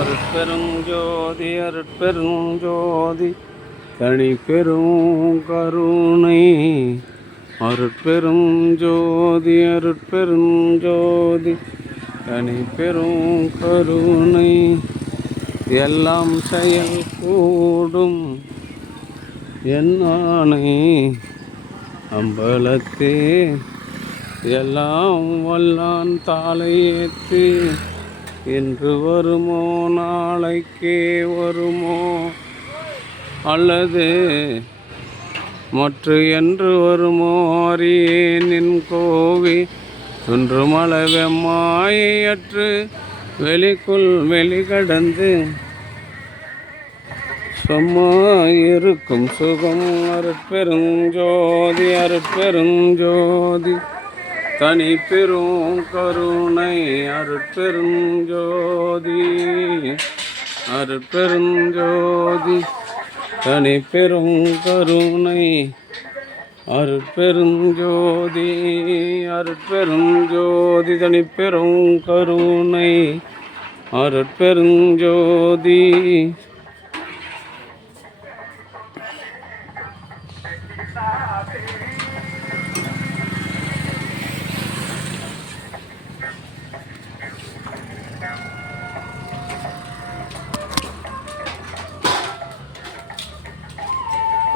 அருட்பெருஞ்சோதி அருட்பெருஞ்சோதி தனி பெரும் கருணை. அருட்பெருஞ்சோதி அருட்பெருஞ்சோதி தனி பெரும் கருணை. எல்லாம் செயல் கூடும் என்னானை அம்பலத்தே எல்லாம் வல்லான் தாளையேத்து. இன்று வருமோ நாளைக்கே வருமோ அல்லது மற்ற என்று வருமோ அறியேனின் கோவி துன்றுமளவெம்மாயற்று வெளிக்குள் வெளிகடந்து சும்மா இருக்கும் சுகம். அருட்பெருஞ்சோதி அருட்பெருஞ்சோதி தனி பெரும் கருணை. அருட்பெருஞ்சோதி அருட்பெருஞ்சோதி தனி பெரும் கருணை. அருட்பெருஞ்சோதி அருட்பெருஞ்சோதி தனி பெரும் கருணை. அருட்பெருஞ்சோதி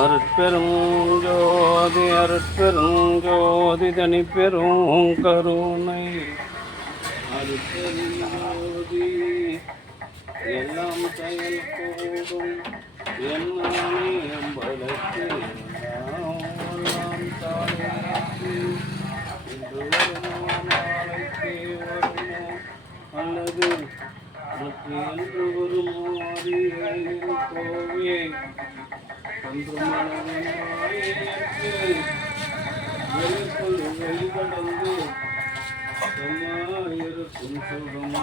அருட்பெருஞ்சோதி அருட்பெருஞ்சோதி தனி பெரும் கருணை. அருட்பெருஞ்சோதி எல்லாம் செயல் கூடும் என்னானே அம்பலத்து எல்லாம் தாளையேத்து. இன்று வருமோ நாளைக்கே வருமோ அல்லது மற்ற என்று வருமோ அறியேனின் கோவே வெளிக்குள் வெளிகடந்து இருக்கும் சுகம்.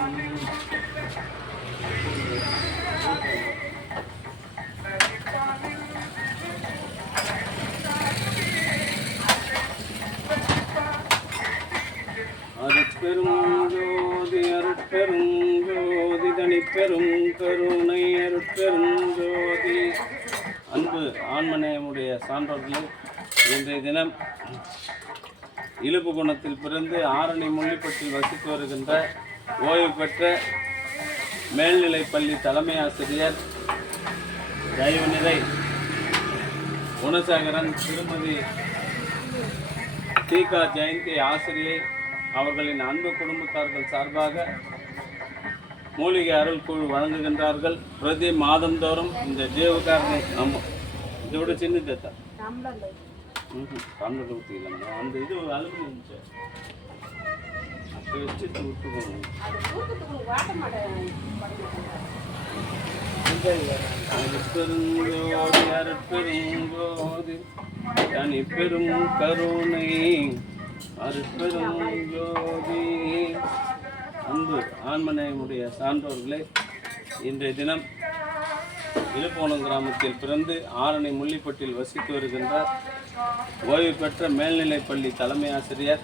அருட்பெருஞ்சோதி அருட்பெருஞ்சோதி தனி பெரும் கருணை. அருட்பெருஞ்சோதி அன்பு ஆண்மனையமுடைய சான்றோர்களே, இன்றைய தினம் இழுப்பு குணத்தில் பிறந்து ஆரணி முள்ளிப்பட்டில் வசித்து வருகின்ற ஓய்வு பெற்ற மேல்நிலைப்பள்ளி தலைமை ஆசிரியர் தயவுநிலை குணசேகரன் திருமதி டி.க. ஜெயந்தி ஆசிரியை அவர்களின் அன்பு குடும்பத்தார்கள் சார்பாக மூலிகை அருள் குழு வழங்குகின்றார்கள். பிரதி மாதந்தோறும் இந்த ஜீவகாரணை இதோட சின்னதா தமிழ் ஊற்றிக்கலாம். அந்த இது அழுகு இருந்துச்சு வச்சுட்டு விட்டுக்கணும். அருட்பெருஞ்சோதி அருட்பெருஞ்சோதி தனி பெரும் கருணை. அருட்பெருஞ்சோதி அன்பு ஆண்மனையமுடைய சான்றோர்களே, இன்றைய தினம் இழுப்போணம் கிராமத்தில் பிறந்து ஆரணி முள்ளிப்பட்டில் வசித்து வருகின்ற ஓய்வு பெற்ற மேல்நிலைப்பள்ளி தலைமை ஆசிரியர்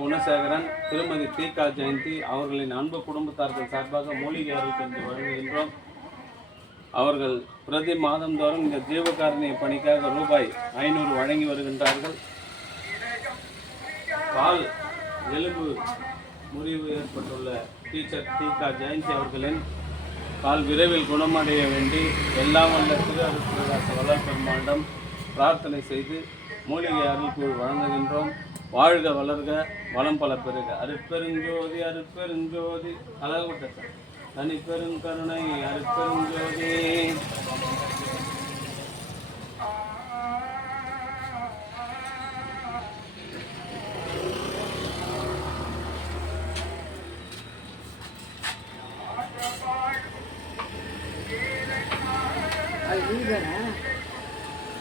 குணசேகரன் திருமதி டி.க. ஜெயந்தி அவர்களின் அன்பு குடும்பத்தார்கள் சார்பாக மூலிகை அருள் சென்று வழங்குகின்றோம். அவர்கள் பிரதி மாதந்தோறும் இந்த ஜீவகாருண்ய பணிக்காக ரூபாய் 500 வழங்கி வருகின்றார்கள். கால் எலும்பு முறிவு ஏற்பட்டுள்ள டீச்சர் டி.க. ஜெயந்தி அவர்களின் கால் விரைவில் குணமடைய வேண்டி எல்லாம் வல்ல திரு அருட்பிரகாச வளர் பெருமானிடம் பிரார்த்தனை செய்து மூலிகை அருள்குழு வழங்குகின்றோம். வாழ்க வளர்க வளம் பல பெருக. அருட்பெருஞ்சோதி அருட்பெருஞ்சோதி அழகப்பட்ட தனி பெருங்கருணை. அருட்பெருஞ்சோதி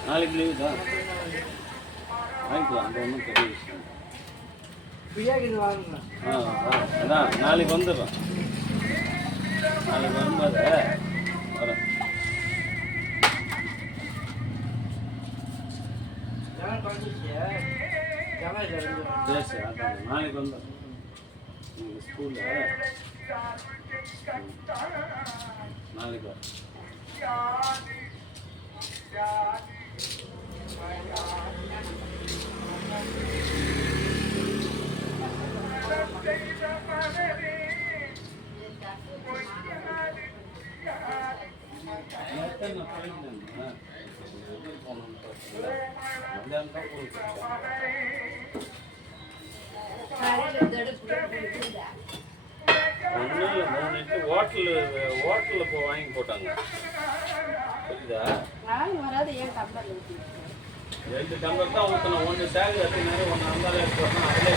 நாளைக்கு லீவு தான் வாங்கிக்கலாம். அந்த ஒன்றும் பெரிய விஷயம். அதான் நாளைக்கு வந்துடுறோம். நாளைக்கு வரும்போது வரேன். சரி சரி, நாளைக்கு வந்துடுறோம். ஸ்கூலில் நாளைக்கு ஹோட்டலில் போ வாங்கி போட்டாங்க புரியுதா? 2 டம்ளர் தான் ஊற்றணும். 1 சேகு எத்தனை நேரம் 1 அந்தாலும் எடுத்துட்டோம்னா அதிலே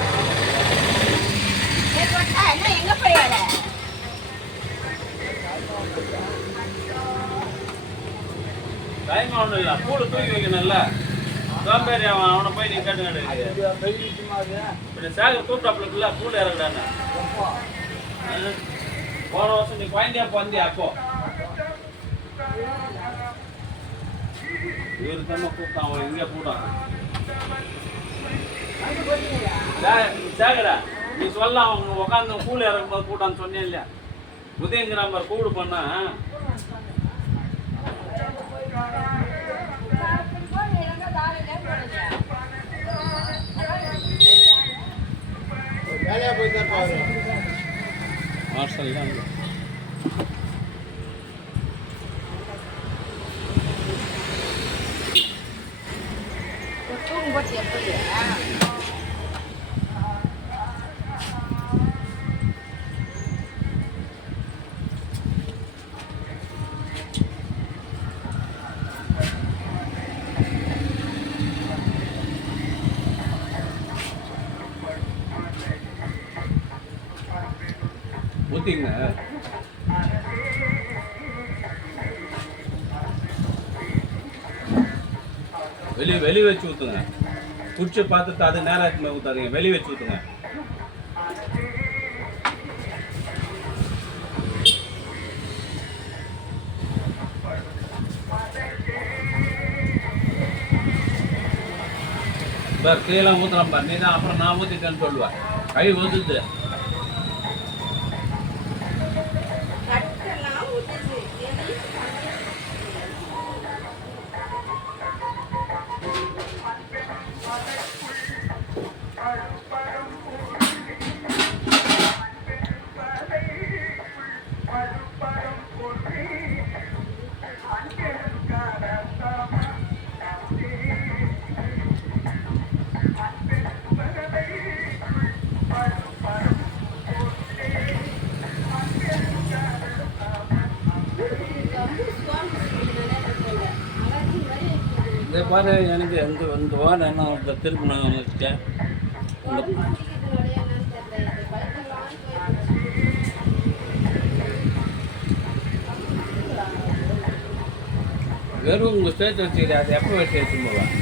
டைம் ஒன்றும் இல்லை. கூழ் தூக்கி வைக்கணும்ல. சோம்பேறி அவனை போய் நீ கேட்டு இப்படி சேகர் கூப்பிட்டாப்புல கூழ் இறங்குடான்னு போன வருஷம் நீ குழந்தையா வந்தியா? அப்போ இவரு தானே கூப்பிட்டான். அவன் எங்கே கூட்டான்? சேகரா நீ சொல்ல அவங்க உட்காந்து கூழ் இறக்கும்போது கூட்டான்னு சொன்னேன் இல்லையா? உதயங்கிற மாதிரி கூடு பண்ணா வேலையா போய்தான் பாரு. மார்ஷல் தான் ஊற்றிங்க. வெளியே வச்சு ஊற்றுங்க. குடிச்சு பார்த்துட்டு அது நேரம் ஊற்றாதீங்க. வெளியே வச்சு ஊற்றுங்க. சார் கீழே ஊற்றுறேன் பார். நீ தான் அப்புறம் நான் ஊற்றிட்டேன்னு சொல்லுவேன். கை ஊற்றுது. இதை பாரு, எனக்கு இந்த வாரம் என்ன திரும்ப நான் வச்சுட்டேன். வெறும் உங்கள் சேர்த்து வச்சுக்கிறேன். அது எப்போ வச்சு எடுத்து போவேன்?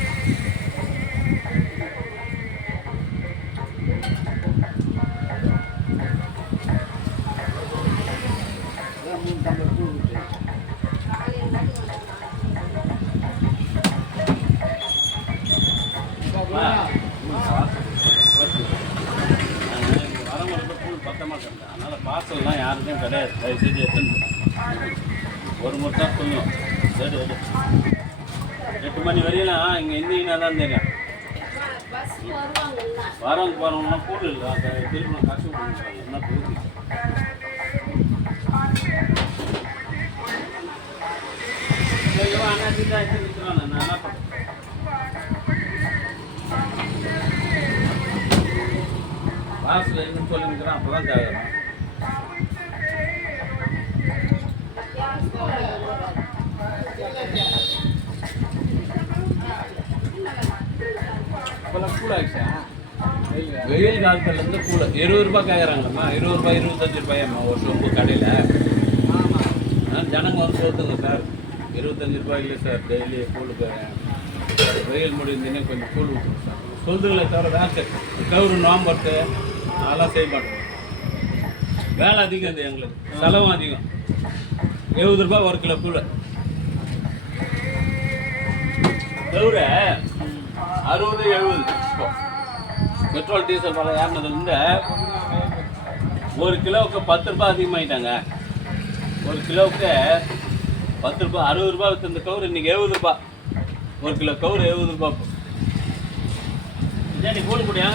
அதனால் பார்சல்லாம் யாருக்கும் கிடையாது. தயவு செஞ்சு எடுத்துன்னு ஒரு முறை தான் சொல்லுவோம். சரி 8 மணி வரையெல்லாம் இங்கே இருந்தீங்கன்னா தான் தெரியும். வரவங்க போகிறவங்களாம் கூடு இல்லை. அந்த திரும்ப காசு கொடுக்குறாங்க. என்ன போகுது அண்ணா சிந்தா நிற்கிறான். நான் என்ன பண்ணுறேன்? வாசல் என்னன்னு சொல்லிக்கிறேன். அப்போ தான் கேட்குறேன். வெயில் காலத்துலேருந்து கூட 20 ரூபாய் கேட்குறாங்கம்மா. 20 ரூபாய் 25 ரூபாயம்மா ஒரு சொம்பு கடையில். ஜனங்க வந்து சொல்லுங்க சார் 25 ரூபாய் இல்லை சார். டெய்லி கூழுக்கு வெயில் முடிந்தீங்கன்னா கொஞ்சம் கூழ் ஊற்றுங்க சார் சொல்லுங்களே தவிர வேலை கவுரு நோம்பட்டு அதெல்லாம் செய்ய மாட்டோம். வேலை அதிகம் இது எங்களுக்கு. செலவும் அதிகம். 70 ரூபாய் 1 கிலோ கூழ். கவுரை 60 70. பெட்ரோல் டீசல் விலை ஏறினதுலேருந்து ஒரு கிலோவுக்கு 10 ரூபாய் அதிகமாகிட்டாங்க. ஒரு கிலோவுக்கு 10 ரூபாய், 60 ரூபாய் விற்று இந்த கவுரு இன்றைக்கி 70 ரூபாய். ஒரு கிலோ கவுரு 70 ரூபாய். நீ கூடு கூடியா?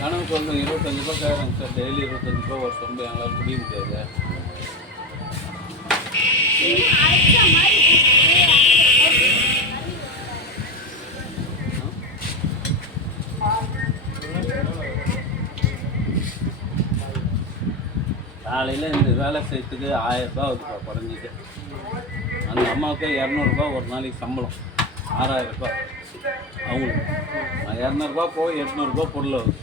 கணக்கு சொல்லுங்க, 25 ரூபாய் கேட்குறாங்க சார். டெய்லி 25 ரூபாய் ஒரு சொம்பு எங்களால் முடிய முடியாது. காலையில் இந்த வேலை செய்யறதுக்கு 1000 ரூபா வருதுப்பா குறைஞ்சிட்டு. அந்த அம்மாவுக்கு 200 ரூபா ஒரு நாளைக்கு சம்பளம், 6000 ரூபாய் அவங்களுக்கு. 200 ரூபா போய் 800 ரூபா பொருள் வருது.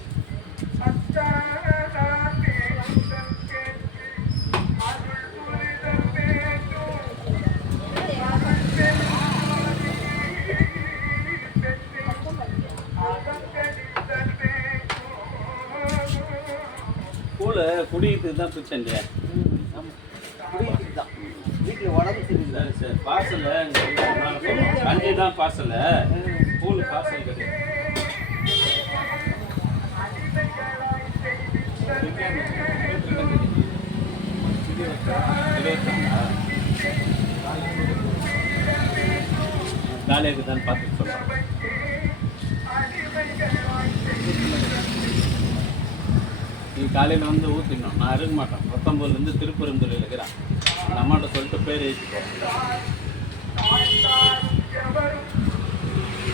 ஸ்கூலு குடிக்கிறதுக்கு தான் பிரச்சனை இல்லையா? குடிக்கிறதுக்கு தான். வீட்டில் உடம்பு சரியில்லை சார். பார்சலு கஞ்சி தான் பார்சலு. ஸ்கூலு பார்சல் கிடையாது. காலையில் தான் பார்த்துட்டு சொல்கிறேன். நீ காலையில் வந்து ஊற்றிடணும். நான் இருக்க மாட்டேன். 19லேருந்து திருப்பெருந்துறையில் இருக்கிறேன். அந்த அம்மாட்ட சொல்லிட்டு பேர் எழுதிப்போம்.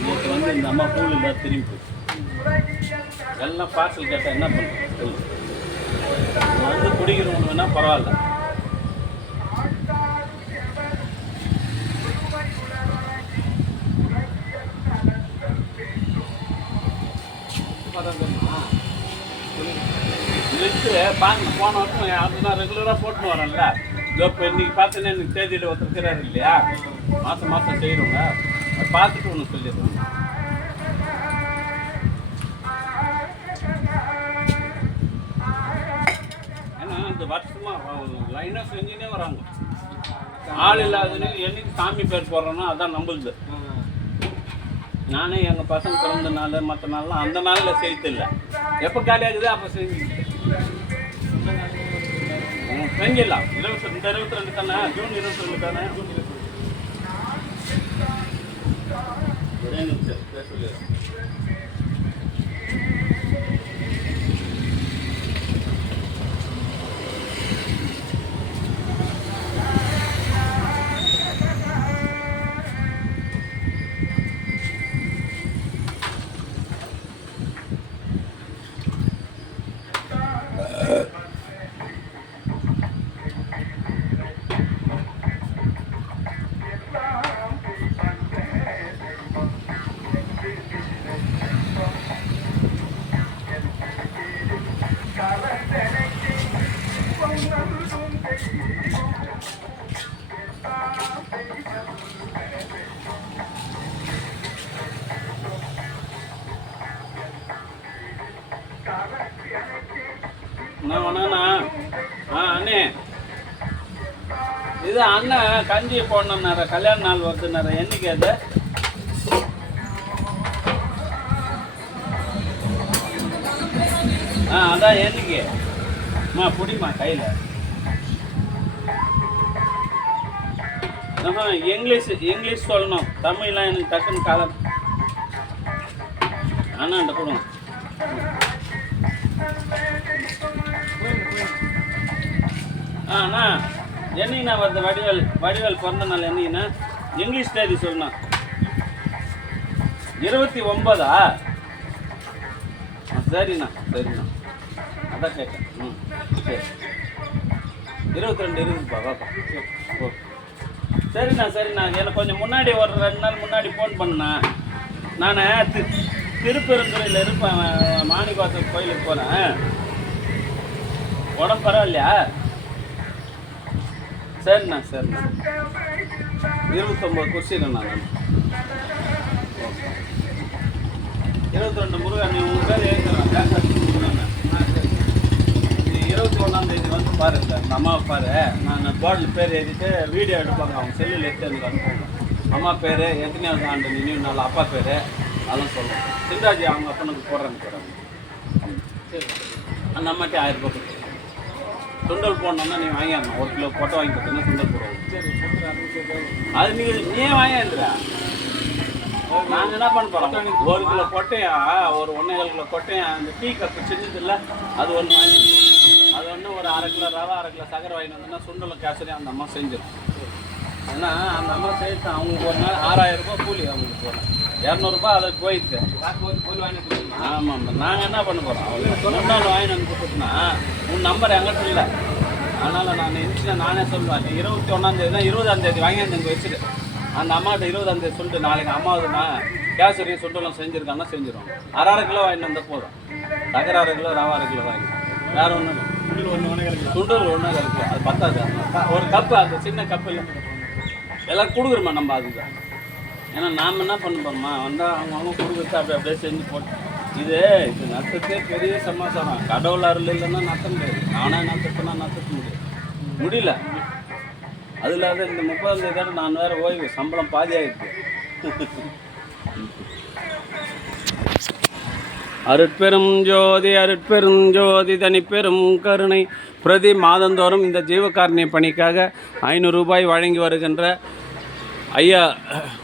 நேற்று வந்து இந்த அம்மா கூழ் இல்லை திரும்பி எல்லாம் பார்சல் கேட்டால் என்ன பண்ணுறது? வந்து குடிக்கிறவங்க வேணால் பரவாயில்ல. லிஸ்ட்டு பாருங்க, போன வருஷம் அது நான் ரெகுலராக போட்டுன்னு வரேன்ல. இதோ இப்போ இன்றைக்கி பார்த்தீங்கன்னா எனக்கு தேதியில் ஒருத்தர் இருக்கிறாரு இல்லையா, மாதம் மாதம் செய்கிறவங்க. அதை பார்த்துட்டு ஒன்று சொல்லிடுவேன். ஏன்னா இந்த வருஷமாக லைனாக செஞ்சுன்னே வராங்க. ஆள் இல்லாதன்னு என்னைக்கு சாமி பேர் போடுறோன்னா அதான் நம்புது. நானே எங்கள் பசங்க பிறந்த நாள் மற்ற நாள்லாம் அந்த நாளில் செய்யதில்லை. எப்போ காலியாகுது அப்போ செஞ்சுக்கிட்டு செஞ்சிடலாம். இந்த 22 தானே, ஜூன் 22 தானே. ஒரே நிமிஷம் சொல்லிடுறேன். என்ன வேணாண்ணா? அண்ணே, இது அண்ணன் கஞ்சி போடணுன்னார, கல்யாண நாள் வருதுன்னார. என்னைக்கு அது? அதான் என்னைக்கு? புடிமா கையில். இங்கிலீஷ் சொல்லணும். தமிழ்லாம் எனக்கு டக்குன்னு காலம். அண்ணாண்ட கொடுங்க. அண்ணா என்னைக்குண்ணா வருது? வடிவேல் பிறந்த நாள் என்னைக்குண்ணா? இங்கிலீஷ் தேதி சொல்லணும். 29ஆ? சரிண்ணா அதான் கேட்டேன். சரி 22 இருக்குப்பா. வாப்பா. ஓகே சரிண்ணா எனக்கு கொஞ்சம் முன்னாடி ஒரு 2 நாள் முன்னாடி ஃபோன் பண்ணுண்ணா. நான் திருப்பெருந்துறையில் இருப்பேன். மாணிக்கவாசல் கோயிலுக்கு போகிறேன். உடம்பு பரவாயில்லையா? சரிண்ணா 29 குறிச்சிடுண்ணா. நான் 22 முருகன். நீ உங்கள் பேர் எழுதுறேன். 21 வந்து பாரு, இந்த அம்மாவை பாரு. நான் போர்டில் பேர் எழுதிட்டு வீடியோ எடுப்பாங்க, அவங்க செல்லில் எடுத்து எனக்கு அனுப்புவாங்க. அம்மா பேர், எத்தனையாவது ஆண்டு நினைவு நாள், அப்பா பேர், அதெல்லாம் சொல்லுவோம். சிந்தாஜி அவங்க அப்பனுக்கு போடுறாங்க போகிறாங்க. அந்த அம்மாட்டே 1000 ரூபாய் கொடுத்து சுண்டல் போடணுன்னா நீ வாங்கிடணும். 1 கிலோ கொட்டை வாங்கி கொடுத்தீங்கன்னா சுண்டல் போடுவோம். அது நீயே வாங்கிடுறா. நாங்கள் என்ன பண்ண போகிறோம், 1 கிலோ கொட்டையா, ஒரு 1.25 கிலோ கொட்டையா, அந்த டீ கப்பு சின்னது இல்லை, அது ஒன்று வாங்கி, அது ஒன்று ஒரு 1/2 கிலோ ரவை, 1/2 கிலோ சக்கரை வாங்கிட்டு வந்தோன்னா சுண்டலும் கேசரியும் அந்த அம்மா செஞ்சிடும். ஏன்னா அந்த அம்மா செய்து அவங்களுக்கு ஒரு நாள் 6000 ரூபாய் கூலி, அவங்களுக்கு போனேன் 200 ரூபாய் அதை போயிடுது. ஆமாம், நாங்கள் என்ன பண்ண போகிறோம், அவங்க சொன்னாலும் வாங்கி வந்து கொடுத்துட்டுனா உன் நம்பர் எங்கிட்ட இல்லை. அதனால் நான் இருந்துச்சுன்னா நானே சொல்லுவேன், 21ஆம் தேதி தான் 20ஆம் தேதி வாங்கி வந்து இங்கே வச்சுட்டு அந்த அம்மாட்ட 20ஆம் தேதி சொல்லிட்டு நாளைக்கு அம்மாவுதுன்னா கேசரியும் சுண்டலும் செஞ்சுருக்காங்கன்னா செஞ்சிடும். 1/2 கிலோ வாங்கிட்டு வந்தால் போதும். சக்கரை 1/2 கிலோ, ரவை 1/2 கிலோ வாங்கி, வேறு ஒன்றும் சுண்டல் 1 கிலோ, அது பத்தாது. ஒரு கப்பு, அந்த சின்ன கப்பு இல்லை, எல்லாம் கொடுக்குறோமா நம்ம அதுக்கு. ஏன்னா நாம் என்ன பண்ண போகிறோமா, வந்தால் அவங்க கொடுக்குறது அப்படியே செஞ்சு போட்டு இது நட்டத்தே பெரிய சமாச்சாரம். கடவுள் அருள் இல்லைன்னா நட்ட முடியாது. நானே நட்டத்துனா நட்ட முடியல. அது இல்லாத இந்த 30ஆம் தேதி நான் வேறு ஓய்வு, சம்பளம் பாதி ஆகிடுது. அருட்பெரும் ஜோதி அருட்பெரும் ஜோதி தனிப்பெரும் கருணை பிரதி மாதந்தோறும் இந்த ஜீவகாருண்ய பணிக்காக 500 ரூபாய் வழங்கி வருகின்ற ஐயா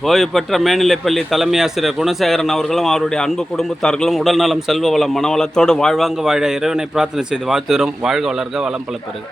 ஓய்வு பெற்ற மேல்நிலைப்பள்ளி தலைமை ஆசிரியர் குணசேகரன் அவர்களும் அவருடைய அன்பு குடும்பத்தார்களும் உடல்நலம் செல்வ வளம் மனவளத்தோடு வாழ்வாங்க வாழ இறைவனை பிரார்த்தனை செய்து வாழ்த்துகிறோம். வாழ்க வளர்க வளம் பல பெறுக.